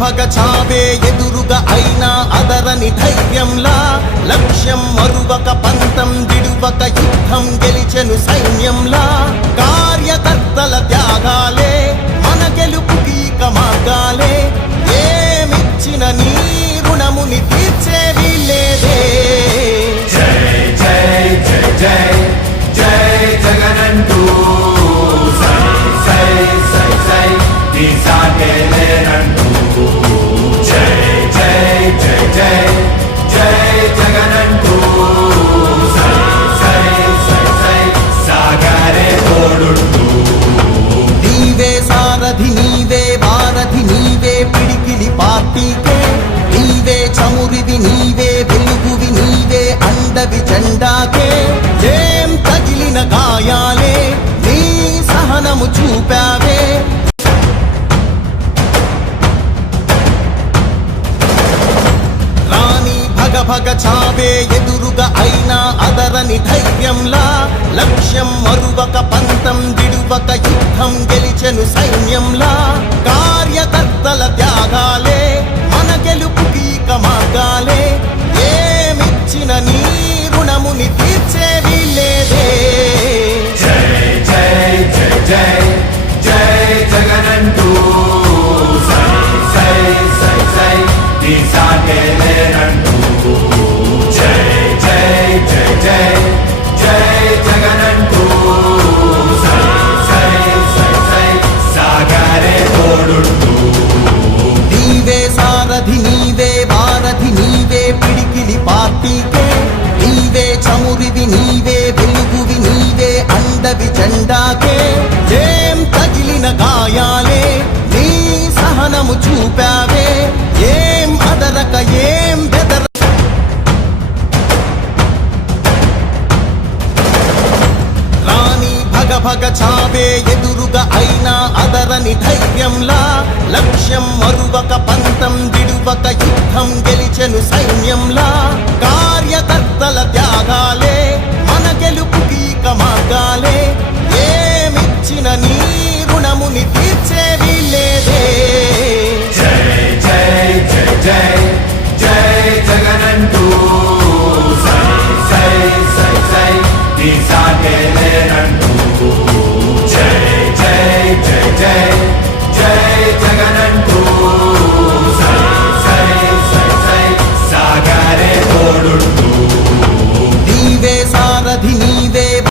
భగ చావే ఎదురుగా అయినా అదరని ధైర్యంలా లక్ష్యం మరువక పంతం విడువక యుద్ధం గెలిచెను సైన్యంలా కార్యకర్తల త్యాగాలే మన గెలుపుకి ఇక మార్గాలే ఏమిచ్చిన నీ రుణముని తీర్చేది లేదే జై జై జై జై జై జగనంటూ సై సై సై సై నీ సాగే లేనంటూ జై జై జై జై జై జగనంటూ సై సై సై సై సాగరే తోడుంటూ నీవే సారథి నీవే వారధి నీవే పిడికిలి పార్టీకే నీవే చమురివి నీవే వెలుగువి నీవే అండవి జెండాకే ఏం తగిలిన గాయాలే నీ సహనము చూపావే రాణి భగ భగ చావే ఎదురుగా అయినా అదరని ధైర్యంలా లక్ష్యం మరువక పంతం విడువక యుద్ధం గెలిచెను సైన్యంలా కార్యకర్తల త్యాగాలే మన గెలుపుకి ఇక మార్గాలే ఏమిచ్చిన నీ రుణముని తీర్చేది లేదే జై జై జై జై జై జగనంటూ సై సై సై సై నీ సాగే లేనంటూ జై జై జై జై జై జగనంటూ సై సై సై సై సాగరే తోడుంటూ నీవే సారథి నీవే వారధి నీవే పిడికిలి పార్టీకే నీవే చమురివి నీవే వెలుగువి నీవే అండవి జెండాకే ఏం తగిలిన గాయాలే నీ సహనము చూపావే ఏం అదరక ఏం బెదర రాణి భగ భగ చావే ఎదురుగా అయినా అదరని ధైర్యంలా లక్ష్యం మరువక పంతం విడువక యుద్ధం గెలిచెను సైన్యంలా కార్యకర్తల త్యాగాలే మన గెలుపు